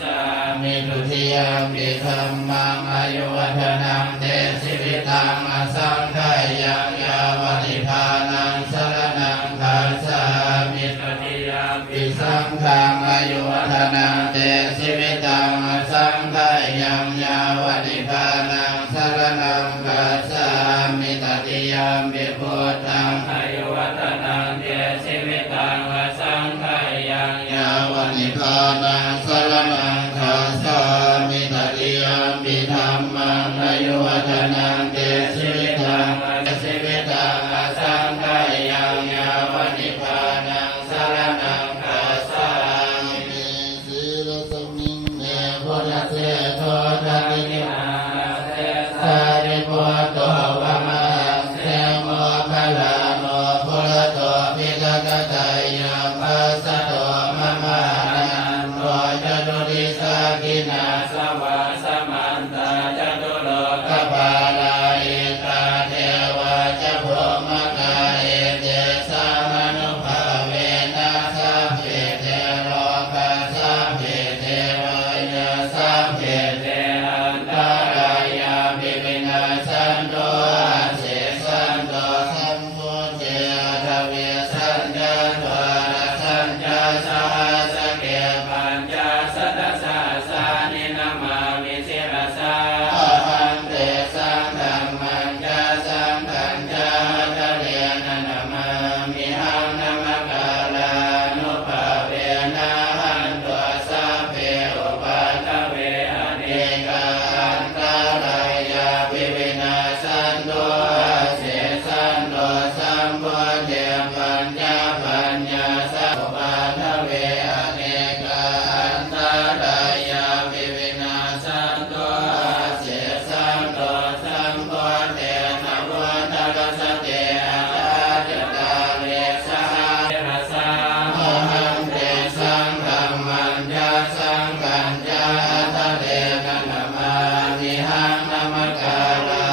สามิทุติยมปิธัมมังอายุวัฒนังเตสิวิตังอสังขยังยาวนิพานังสรณังคัจฉามิตติยมปิสังฆังอายุวัฒนังเตสิวิตังอสังขยังยาวนิพานังสรณังคัจฉามิตติยมปิพุทธังอายุวัฒนังเตสิวิตังอสังขยังยาวนิพานังสรณังคัจฉามิตติยมปิธัมมังอายุวัฒนังเตสิวิตังอสิวิตังอสังขยังยาวนิพานังสรณังคัจฉามิสีลสมิงเนพุทธเสโททักขินาเสสาริปุตโตวะมะเสโมภะลาโนพุทธโตภิกขะตายาปัสสะโตมะมะนันโตจตุริสากินาสวะสมันตาจตุโลกปาลาเอตาเทวะจะพรหมกาเอเตสามนุภาเวนะสัพเพเทโลกะสัพเพเทวายาสัพเพเทอันตรายาภิวินาสันโตอาเสสันโตสัมพุทเททเวสัญญาทวารสัญญาสหัสเกปัญจสัตตสาสานินามามิสิรสาอหันเตสังฆัมมัญจสังฆัญจทะเลนะนามามิหังนามกาลานุภาเวนะหันตุสัพเพอุปัฏฐเวอเนกาอันตรายาภิวินาสันโตอาเสสันโตสัมพุทเทปัญญาปัญญาสัพพะทะเวอเนกาอันตรายาภิวินาสันโตอาเสสันโตสัมพุทเทนะวัฏฏสเตอาจตาเวสหเรสาอหังเตสังฆัมมัญญาสังฆัญจาทะเลนะนามามิหังนามกาลา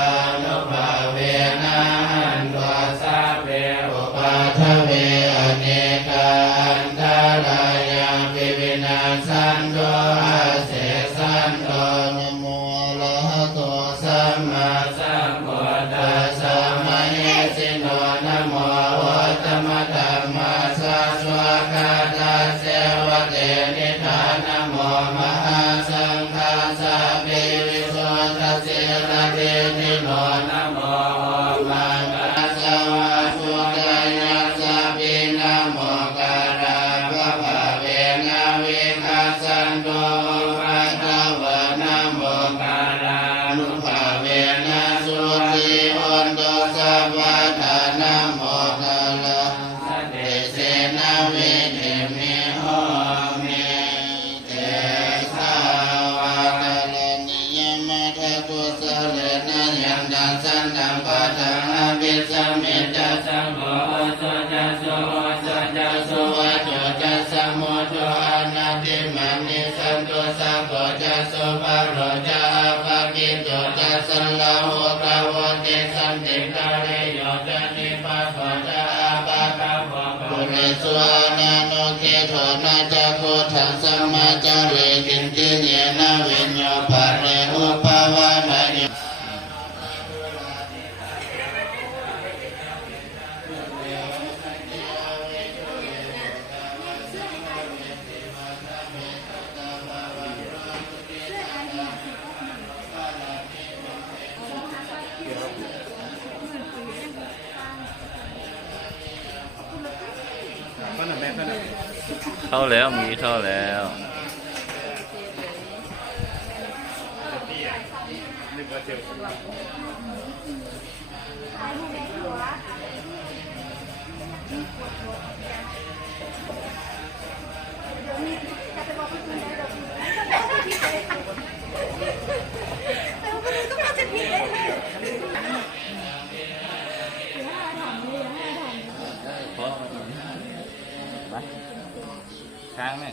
นุภาเวนะหันตุสัพเพอุปัฏฐเวอเนกาอันตรายาภิวินาสันโตอาเสสันโตนะโมอะระหะโตสัมมาสัมพุทธัสสะมะเหสิโนนะโมอุตตมะธัมมาสัสสะกาตาเสวะเตนิทานะโมมหาสังฆาสัพเพวิสุทธัสสิระเตนิโนนะโมมังคาสวะสุตยาสัพพินะโมการะวะภะเวนะวิคัสสันโตภะคะวะนะโมการะนุภาเวนะสุติโอนโตสัพพะทานะโมกาลาสเตเสนะเวเทมิโหมิเตสาวะกาลนิยมะทะตุสะเลนะยันตัสสันตังปะทังอภิสัมมิจัสสังโฆสุจัสสุสุจัสสุวัจจัสสะโมโทอนาติมานิสันตุสัพพจัสสุปะโรจาภะกิโตจัสสะลาโหกะโวติสันติกะเรโยจันติปัสสะจาปะกะโภปุเรสุอานาโนเกโทนะจักขุทังสัมมาจาเรกินติเยนะวิญโยภะเรอุปาวานะโยเข้าแล้วมีเข้าแล้วค้างไหม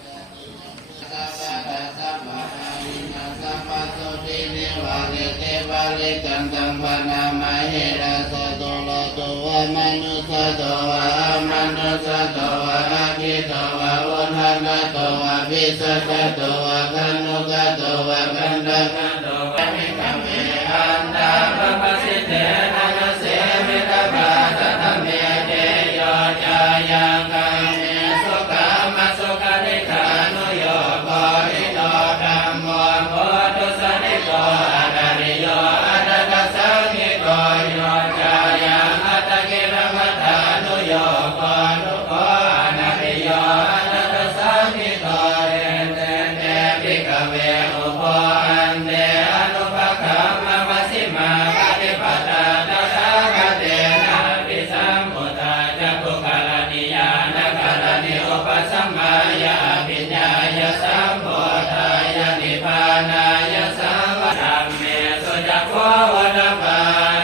วาลิเตวาลิกันตังปนามาเฮระสะโตโลโตวะมนุสะโตวะมนุสะโตวะอาคิโตวะอุทธันโตวะวิสัชโตวะกะ กโตวะกันตะกันโตวะมิกัมเมอันตาปะปะสิเตนะนะเสมิตาภาสัทเมเตโยจายังกังเมสุขามัสสุขานิขานุโยโกริโนธัมโมโพธุสันติโกอะระริโยอะระกะสังขิโกโยจายังอัตตะกิรมัฏฐานุโยโกนุโกอะระริโยอะระกะสังขิโกเอเตเตภิกขเวอุปโภอันเตอนุภคัมมะมัสสิมาปฏิปทาตถาคเตนะภิสัมพุทธาจักขุกรณียานกรณีอุปสัมมายาอภิญญายสัมโพธายานิพพานายสัมวธัมเมสุจักโขวัฏปา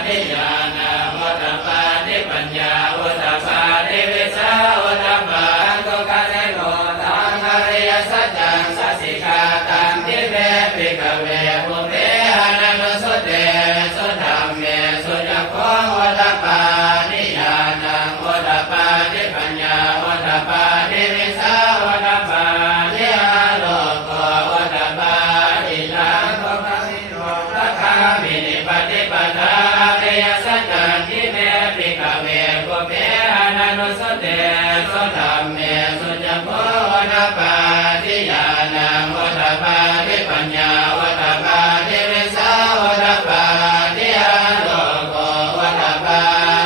นิญาณวัฏปานิปัญญาวัฏปานิวิชาวัฏปาตุกะเทโนตังอริยสัจจังสัสสิกาตังทิเวภิกขเวปุเพหะนันสุเตสุธัมเมสุจักโขวัฏปานิญาณวัฏปานิปัญญาวัฏปานิวิชาวัฏปานิอาโลโกวัฏปานิทังโตภะมิโนทัคคามินิปฏิปทาอริยสัจจังทิเมภิกขเวปุเพหะนันสุเตสุธัมเมสุจักโขวัฏปานิญาณวัฏปานิปัญญาวัฏปานิวิชาวัฏปานิอาโลโกวัฏปา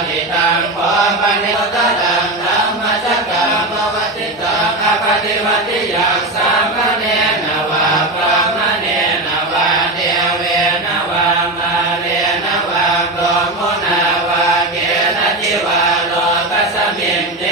นิทังโตภะมิโนตัสสังธัมมจักกังปวัตติตังอปฏิวัติยังสัมมเนนะวะปะมะเนนะวะเทเวนะวะมาเลนะวะโกมุนาวะเกนะจิวะโลกัสสมิงเต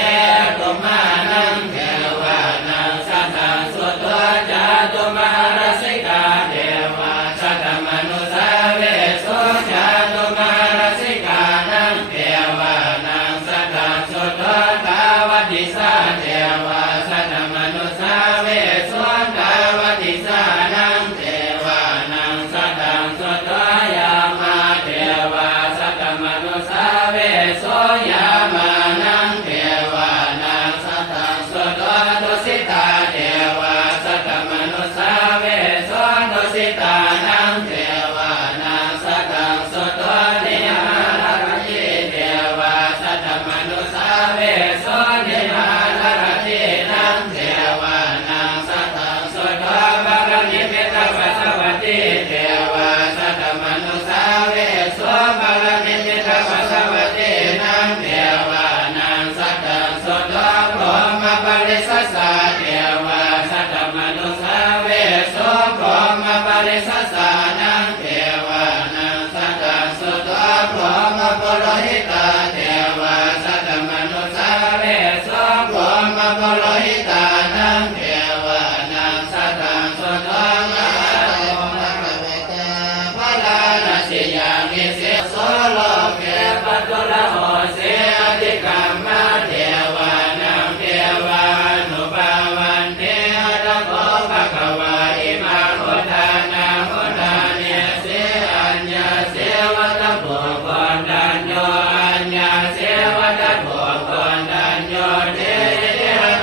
ตุมานังเทวานังสัทธังสุตวะจาตุมหารสิกาเทวาสัตตมนุสาเวสุจาตุมหารสิกานังเทวานังสัทธังสุตวะทาวติสาเทวาสัตตมนุสาเวสุทาวติสานังเทวานังสัตตังสุตวะยามาเทวาสัตตมนุสาเวสุยามานังเทวานังสัตตังสุตวะตุสิตาเทวาสัตตมนุสาเวสุตุสิตานังเทวานังสัตตังสุตวะนิยาลาภิเทวาสัตตมนุสาเวสุนิยาลาภินังเทวานังสัตตังสุตวะปะระนิมิตปัสสวัตติเทวาสัตตมนุสาเวสุปะระนิมิตปัสสวัตตินังเทวานังสัตตังสุตวะพรหมปริสัสสะเทวาสัตตมนุสาเวสุพรหมปริสัสสะนังเทวานังสัตตังสุตวะพรหมปุโรหิตาเทวาสัตตมนุสาเวสุพรหมปุโรหิตานังเทวานังสัตตังสุตวะมหาโลภะเวตาภะลานาสิยามิเสโสโลเกปัตตุระโหเสอธิกัมมะเทวานังเทวานุภาวันเทอะระโกภะคะวะอิมาพุทธานาพุทธาเนเสอัญญาเสวะตะโพกอนดัญโยอัญญาเสวะตะโพกอนดัญโยเทเท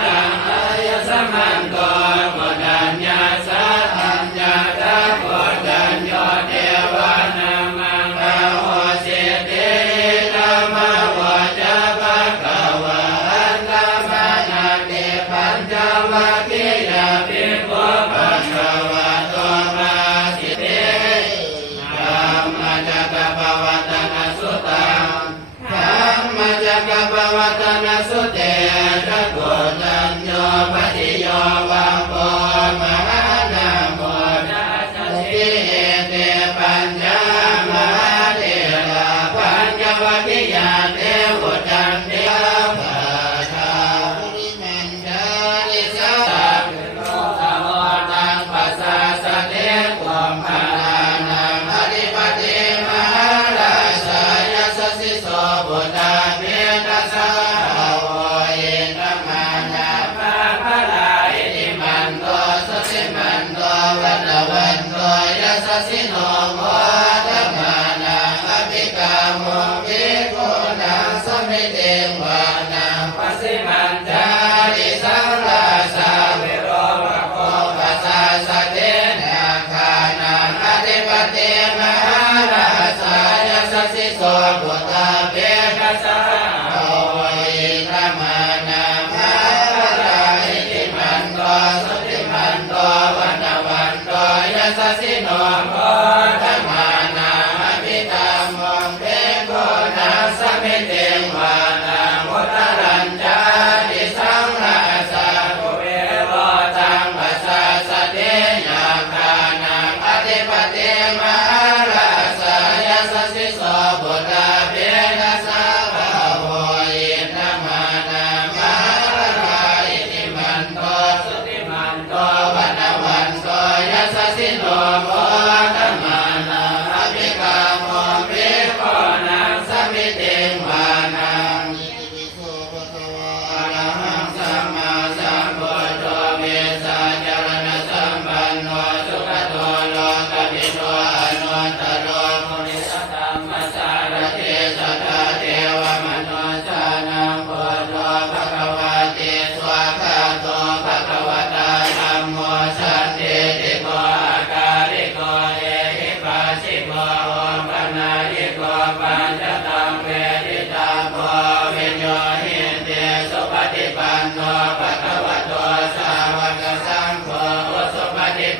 ตังอายสมันโกโกดัญญาสัทธัญญาตะโพดัญโยเทวานามังกาโหสิเตธัมมวะจาภะคะวะอันตมานาเตปัญจวัคคียาภิกขุภะคะวะโตมาสิเตธัมมจักรปวัตตนสุตังธัมมจักรปวัตตนสุเตจักขุจัญโยปฏิโยวังโพมหานาโมทัสสะสิเตปัญญามหาเถระปัญจวัคคียาเทวจันเทภาทาภูริมันดาลิสาภิโรธโมตังปัสสะสะเทความภารานังอธิปติมหาราชายสสิโสบุตตาเมตสาโวเยนมานาภาภาลาอิติมันโตสุสิมันโตวัตวันโตยัสสิโนโมทัมมานังอภิกาโมภิกขุนังสมิเตวานังปัสสิมันจาริสังราชาวิโรภโคปัสสะสะเทนะ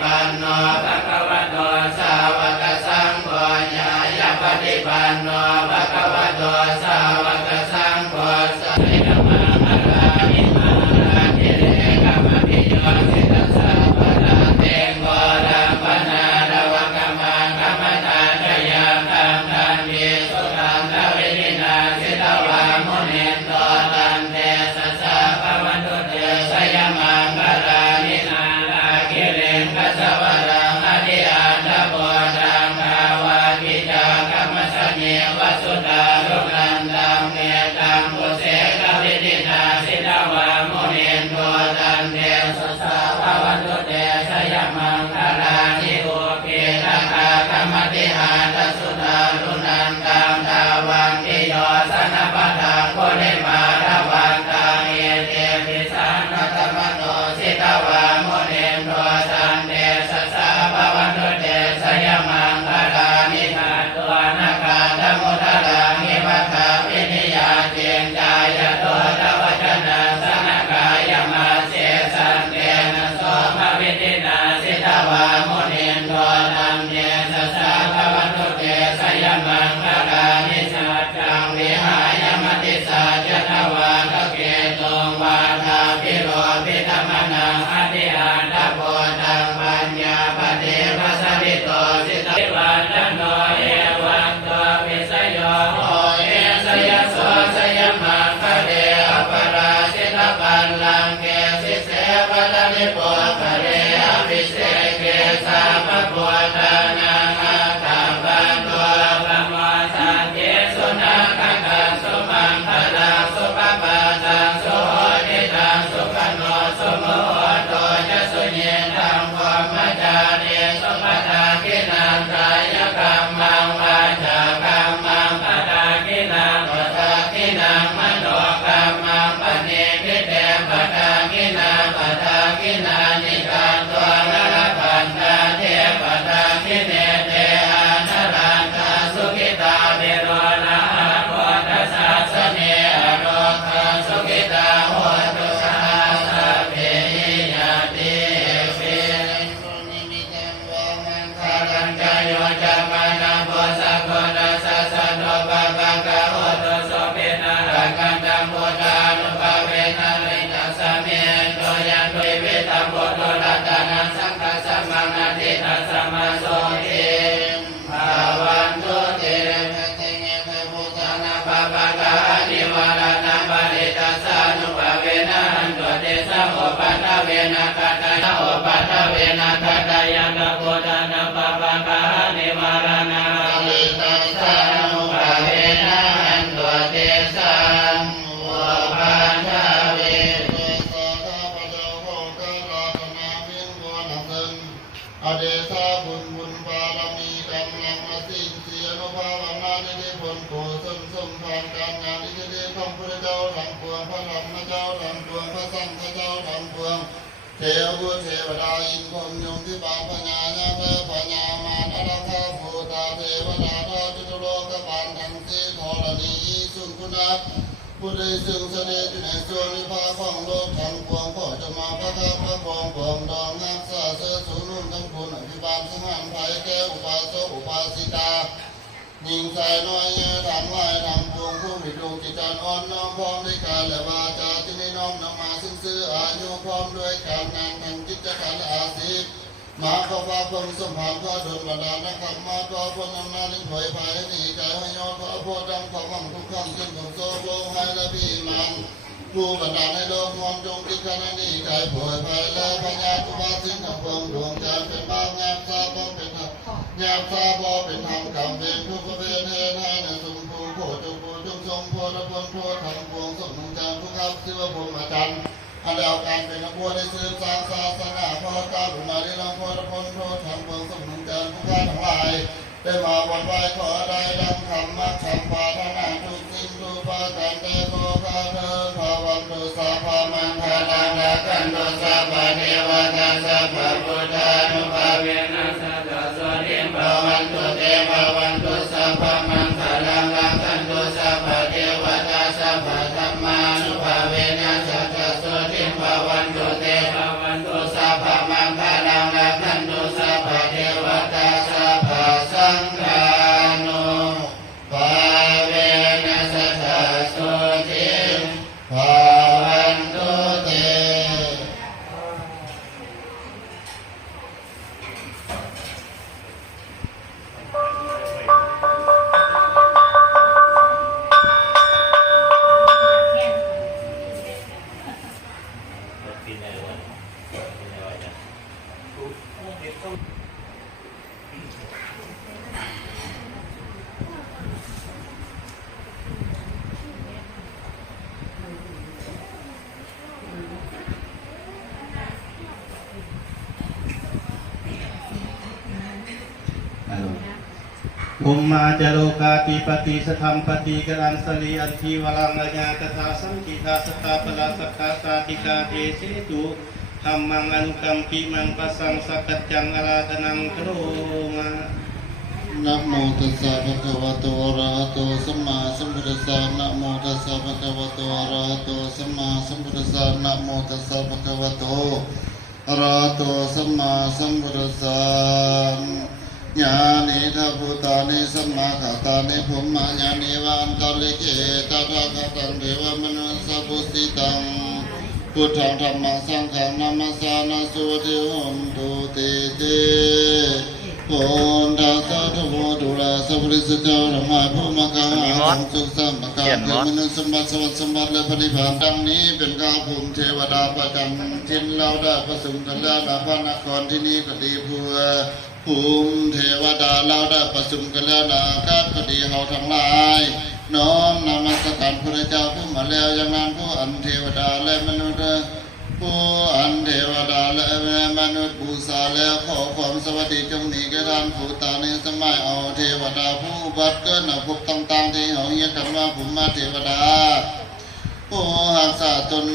ปันโนภะคะวะโตสาวกสังโฆญาญาปฏิปันโนภะคะวะโตสาวกสังโฆสัยกมาภะรามิมาราคิเรกมะพิโยสิตสสะปะระเตงโกรัมปนาระวะกมังกัมมตาจยาคังทันเยสุตังทวินินาสิตวามุนินโตตันเตสัสสะภวันตุเตสยมังคารานินาราคิเรงกัสสวรังอธิอันตโพธังภาวะกิจากัมมสเนวสุตาลุนันตังเมตังปุเสกวิตินาสิตวามุนินโตตันเตสัสสะภวันตุเตสยมังคารานิโอเปตังอาคัมมติหาตสุตาลุนันตังทาวันติโยสนปะทังโคเดมาระวันตังเอเตปิสังนัตมโนสิตวามุนินโตตันเตสัสสะภวันตุเตสยมังคารานินาตัวนาคาธมุทารังหิมัคคาปินิยาเจนจายโตตวัจนะสนกายมาเสสันเตนะโสภวิตินาสิตวามุนินโตตันเตสัสสะภวันตุเตสยมังคารานิสัจจังวิหายมติสัจจทวาทเกตุงวาทาพิโรพิธรรมนังอธิอันตโพธังปัญญาปเทวสวิโตสิตวันโนเอวังตัววิสโยโหเอสยโสสยมังคะเดอปราสิตปันลังเกสิเสปตนิโพคะเรอภิเศษเกสาปโพธานังอาคาปันตัวปะโมทันเยสุนัขขังสุมังคลังสุปปาทังสุโหติตังสุขโนสุโมโหโตจะสุเยตังวมมจาเรสุปทาคินังกายกรรมังวาจากรรมังปทาคินังปทาคินังมโนกรรมังปเนคิเตปทาคินังปทาคินานิการตัวละละปันตาเทปทาคิเนเตอานารันตาสุขิตาเบโรนะโพธัสสะสเนอโรคังสุขิตาโหตุสหสัพเพยาติเสนิมิตังวามังคารังจโยจะมานาโพสัพพนาสัสสะโนปะปังกะโหตุโสเปนะรังกันตังโพธานุภาเวนะลิตัสสะเมโตยันตุเวตัมโพโตรัตนังสังฆสัมมังนาทิตัสสะมาโสเทภาวันตุเตภะเตเงภะพุทธานาภะปะกะนิวารานาปะริตัสสะนุภาเวนะหันตุเตสะโอปัฏฐเวนะกัตตะโอปัฏฐเวนะกัตตะยังกะพุทธานาภะปะกะนิวารานาปะริตัสสะนุภาเวนะหันตุเตสะโอปัฏฐเวนะสัทธะปะโยโหกะราตนาวิงโกนังตึงอเดชะบุญบารมีกำลังอสิงเสียนุภาพอำนาจอิทธิพลโกศลสมภารการงานอิทธิฤทธิ์ของพระเจ้าทั้งปวงพระธรรมเจ้าทั้งปวงพระสังฆเจ้าทั้งปวงเทวบุตรเทวดาอินทร์พรหมยมพิบาลพญานาคพญามารรักขภูตาเทวดาราชตุโลกบาลทั้งสี่ธรณีสุคุณะผู้ใดซึ่งเสด็จอยู่ในส่วนวิภาของโลกทั้งปวงขอจะมาพระคับพระพองปวงดองนักษาเสสูนุ่นทั้งคุณอภิบาลสหันภัยแก้วอุปาสกอุปาสิกายิงใส่น้อยเยอะทางไหวทางปวงผู้มีดวงจิตใจอ่อนน้อมพร้อมด้วยกายและวาจาที่ได้น้อมนำมาซึ่งซื้ออายุพร้อมด้วยการงานทางจิตใจและอาชีพมาขอพระพรสมภารพระดลบันดาลนะครับมาขอพรอำนาจเผยภายให้หนีใจให้ยอดพระโพธิ์ดังขอหวังทุกคำจึงของโซโลให้และพี่มันผู้บันดาลให้โลกมวลจงติดกันให้หนีใจเผยภายและพญาตุบาสิงห์พวงดวงใจเป็นบ้างงามซาบเป็นธรรมงามซาบเป็นธรรมกำเป็นทุกประเภทให้ในสมภูโพจงภูจงทรงโพธพลโพธรรมพวงสมนุจารผู้ขับชื่อว่าภูมิอาจารย์อันเดียวกันเป็นนักบวชได้สืบสร้างศาสนาพระเจ้าหลุมาได้ลงโพธพลโพธรรมพวงสมนุจารผู้ขับทั้งหลายได้มาบนไหวขอได้ดังคำมักคำปาฐนาทุกสิ่งทุกประการแต่ขอข้าเธอภาวันตุสาภามังคลังละกันตุสาภาเทวตาสัพพะพุทธานุภาเวนะสัจจโสติภาวันตุเตภาวันตุสัพพะมังคลังละกันตุสัพพะเทวตาสัพพะธัมมานุภาเวนะสัจจโสติภาวันตุเตภาวันตุสัพพะมังคลังละกันตุ ภุมมาจโลกาติปฏิสธัมปฏิกรังสลีอันทีวรังอญาตถาสัมกิทาสตาปลาสกขาสาติกาเทเสตุธัมมังอนุกัมปิมังปัสสังสักกัจจังอาราธนังคโรมานะโมตัสสะภะคะวะโตอะระหะโตสัมมาสัมพุทธัสสะนะโมตัสสะภะคะวะโตอะระหะโตสัมมาสัมพุทธัสสะนะโมตัสสะภะคะวะโตอะระหะโตสัมมาสัมพุทธัสสะญาณิทัพพุตานิสัมมาคาตานิภุมมาญาณิวันตลิเกตถาคตังเทวมนุสสะปุสิตังพุทธังธัมมังสังฆังนามัสสานาสุติโหนตุติเตโอนทัสสะทโวตุลาสัพพิสเจ้าธรรมะผู้มาคังอาสุขสัมปะการเกิดมนุษย์สมบัติสวัสดิ์สมบัติและปฏิภาณดังนี้เป็นข้าภูมิเทวดาประจำทินเราได้ประสงค์กันแล้วณพระนครที่นี้ก็ดีเพื่อภูมิเทวดาเราได้ประชุมกันแล้วนะการคดีเฮาทั้งหลายน้อมนมัสการพระเจ้าผู้มาแล้วอย่างนั้นผู้อันเทวดาและมนุษย์ผู้อันเทวดาและมนุษย์บูชาแล้วขอความสวัสดีจงมีแก่ท่านผู้ตาในสมัยเอาเทวดาผู้บัดเกิดภพต่างๆที่เฮาเรียกกันว่าภูมิเทวดาผู้รักษาตน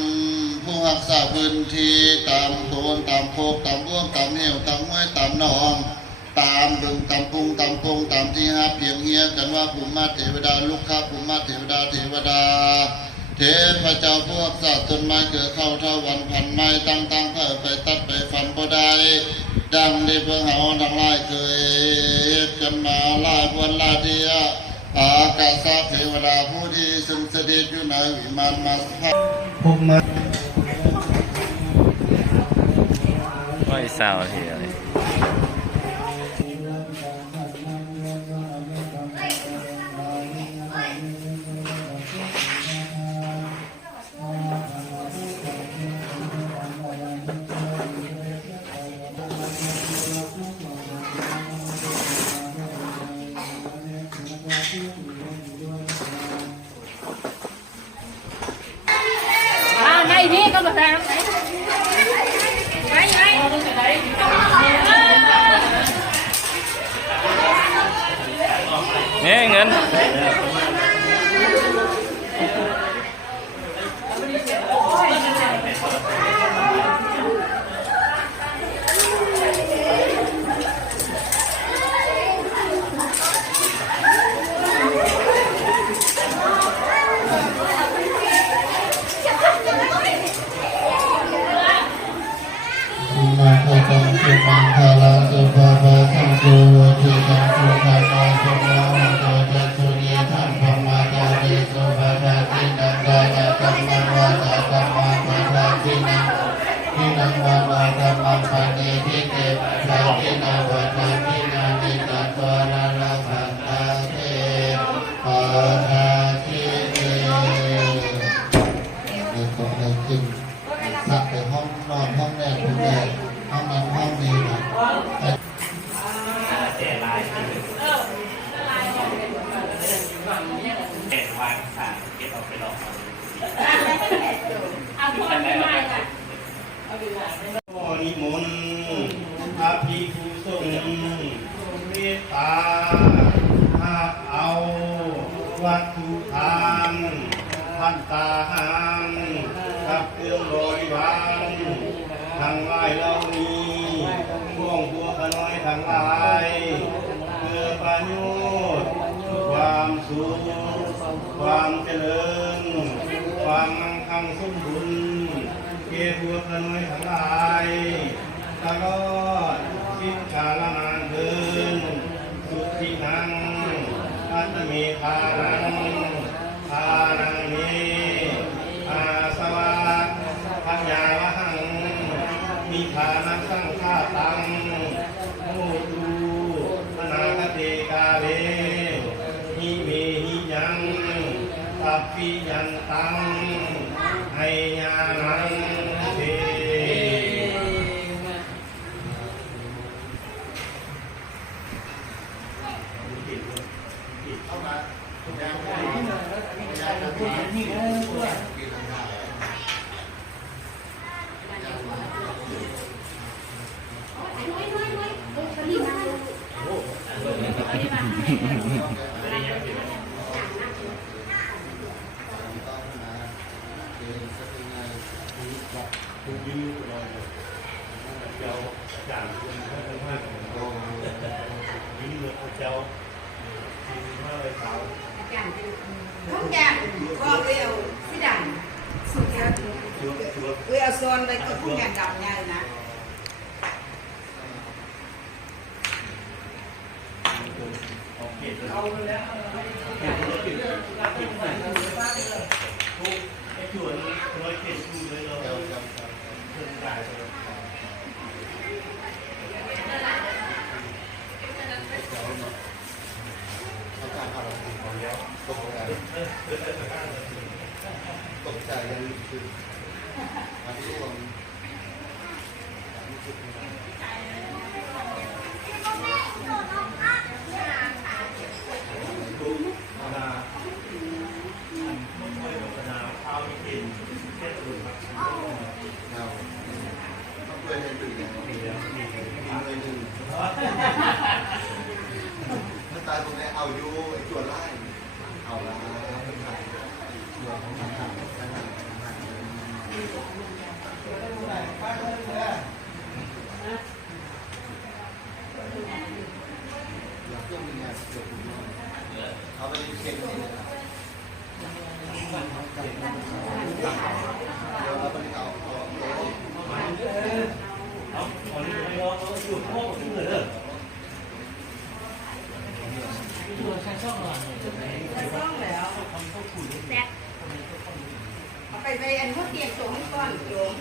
ผู้รักษาพื้นที่ตามโคนตามโคกตามบ่วงตามเหวตามห้วยตามหนองตามบึงตามปุงตามโพงตามที่หาเพียงเฮียกันว่าภูมิเทวดาลูกค้าภูมิเทวดาเทวดาเทพเจ้าพวกสัตว์ต้นไม้เกิดเข้าเท่าวันพันไม้ตั้งเพื่อไปตัดไปฟันบ่ได้ดังที่พวกเฮาทั้งหลายเคยกันมาหลายวันหลายเดียอากาศเทวดาผู้ที่ทรงเสด็จอยู่ในวิมานมาสภาพภูมิไม่เศร้าทีอะไรnày đi con được ra không đấy này nghe ngânมาโคตังสุมังคาลาสุภาภาสังโฆทิตังสุขาตาสุภาวันโตจัตุเนียทัมภมาจาริสุภาทาตินังกายกัมมังวาจากัมมังปะทาตินังทินังวาวากัมมังปะเนทิเตปะทินังวาทาตินานิตัตวาระละภันตาเตปะทาติเตก็ได้ขึ้นสักไปห้องนอนห้องแรกห้องแรกห้องนั้นห้องนี้นะนิมนต์พระภิกษุสงฆ์เมตตาหากเอาวัตถุทานพันตาหังกับเครื่องบริวารทั้งหลายเหล่านี้พวงบัวขน้อยทั้งหลายเพื่อประโยชน์ความสุขความเจริญความมั่งคั่งสมบูรณ์เกี่ยวบัวขน้อยทั้งหลายตลอดสิ้นกาลนานเดินสุขีนังอัตเมธานังทานังเมอาสวะปัญญาวะหังมีฐานังสังฆาตังโมตุมนาคเตกาเลหิเมหิยังปัปปิยันตังไห้ญาณังเท không nhà con đều cái đàn we are son đây có không nhà đọc nhà nèตกใจยังคือมาที่รวม เราต้องช่วยให้ตื่นอย่างนี้เลยตื่นถ้าตายตรงนี้เอาอยู่ไอ้จวนไล่เอาละเป็นไงเรื่องของมันทำได้ไหมอยากต้องมีงานเกี่ยวกับมันเอาไปเช็คนี่นะครับเดี๋ยวเราไปเอาxongแล้วเอาไปอันพวกเตียงสูงให้ก่อนโยม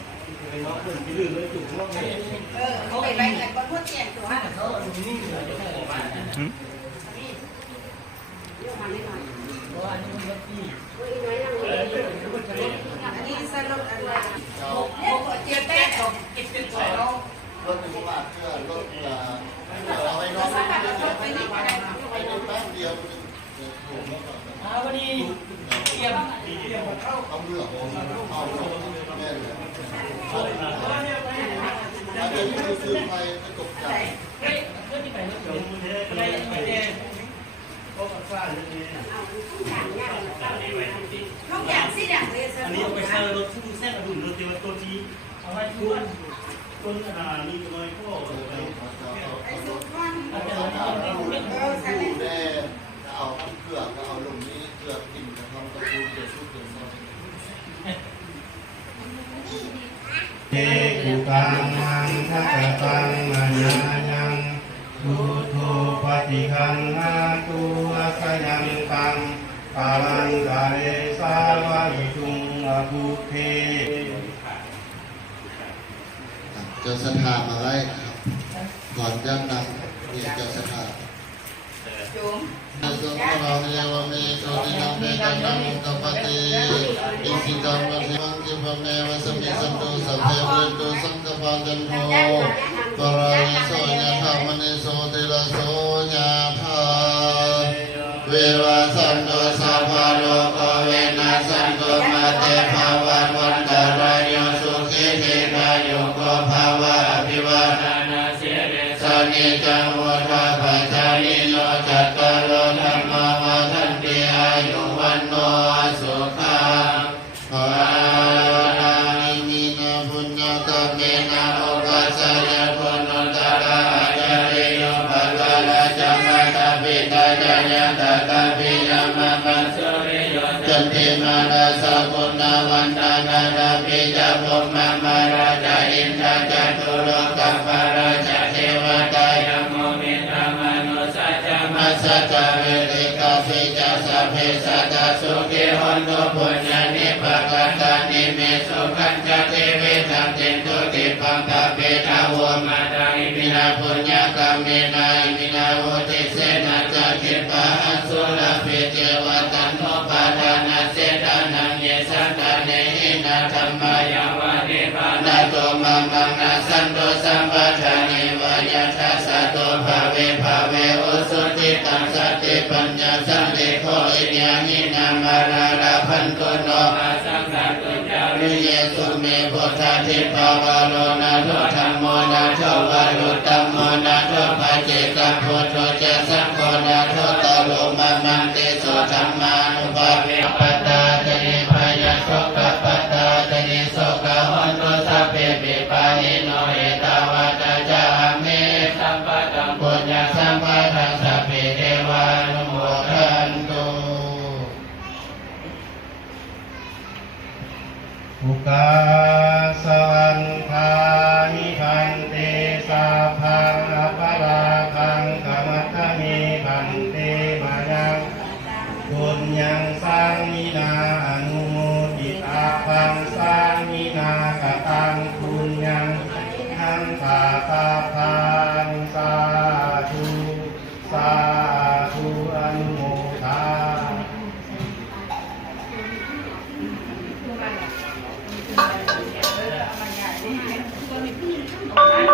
เอาไปอันพวกเตียงสูงให้ก่อนอันนี้สรุปอะไรเรียกว่าเตียงแป๊กของกิจเป็นสอยเรา รถเป็นบาทเพื่อรถเอาไว้น้องไปในแป๊บเดียวถูกแล้วก็ วันนี้เตรียมเข้า เอาเรือผมเอาแม่เลยถ้าเดี๋ยวนี้ซื้อไปจะตกใจ เฮ้ยเรื่องที่ไปเรื่องอะไรไปเอง không giảm xí đẳng về อันนี้เอาไปใช้รถที่ดูแซ่บดุนรถเดียวตัวนี้เอาไว้ทุนต้นนี่ก็เลยก็ไป เอาแม่เอาเกลือก็เอาลงนี้เกลือกินกับทำตะปูเกลือชุบเกลือซอส เจกุกังมังทักตังมัญญายังทุโทปฏิคันหาตุอาสยังตังปารังกาเรสาวะหิตุงอภุเพ เจ้าสถามาไล่ก่อนย่ำนำนี่เจ้าสถา xuống อาสังฆราเยวเมโชตินังเมตังนังกัปปติอิสิตังวัฏมังคิปะเมวะสมิสันตุสัพเพเวตุสังฆปาจันโทปะรายิโสยะธรรมนิโสติลโสยะภาเววะสันตุสัพพะโลกเวนัสสันตุมาเตภาวันวันตรายโยสุขิติกายุโกภาวะอภิวาทนาสิริสนิจังวุฒาปัจจานิโนจัตตารโลธรรมวาทันติอายุวันโนสุขังภาลังมินาปุญญกรรมนาโอกาสยะปุณุตระอาจาริโยปัลลาจัมมะตปิตาจายะตะกะปิยมะปัสสุริโยจันติมาราสะปุณณวันตานาตปิจาภุมมะมาราจาอินทาจตุโลกัปปะราชาเทวตายโมมิตามนุสัจจมัสสะจาเวติกาปิจาสัพเพสัตตสุขิหันตุปุญญานิปะกันตานิเมสุขันจติเวทังติตุติปังกะเปทาวมาตังอิมินาปุญญากรรมเมนาอิมินาโหติเสนาจคิปะหัสสุลภิเจวตันโนปาทานาเสตานังเยสันตาเนหินาธรรมายาวะนิพานาโตมังมังนาสันโตสัมปทานิวายาทัสสะโตภาเวอุสุติตังสัตติปัญญาสัมเลโคอิญญาหินามาราลาภ พันตุโน อาสังสัตตุจา วิเยสุเมพุทธาทิปาวาโลนาโทธรรมโมนาโทวารุตตมโมนาโทปัจเจกพุทโธเจสังโฆนาโทตโลมามังเตโสธรรมานุภาเวปตาจเนพยโสกปตาจเนโสกหันตุสัพเพปิปานิโนเอตาวาตาจาเม สัมปะตัง ปุญญาสัมปะทังสัพเพเทวานุโมทันตุ อุกาสวันทานิพันเตสาพังอปาราคังกมัตตเมพันเตมายังบุญยังสร้างนินาอนุโมทิตาพังสร้างนินากตังบุญยังทันตาตาพังสาธุสาธุอนุโมทา Hãy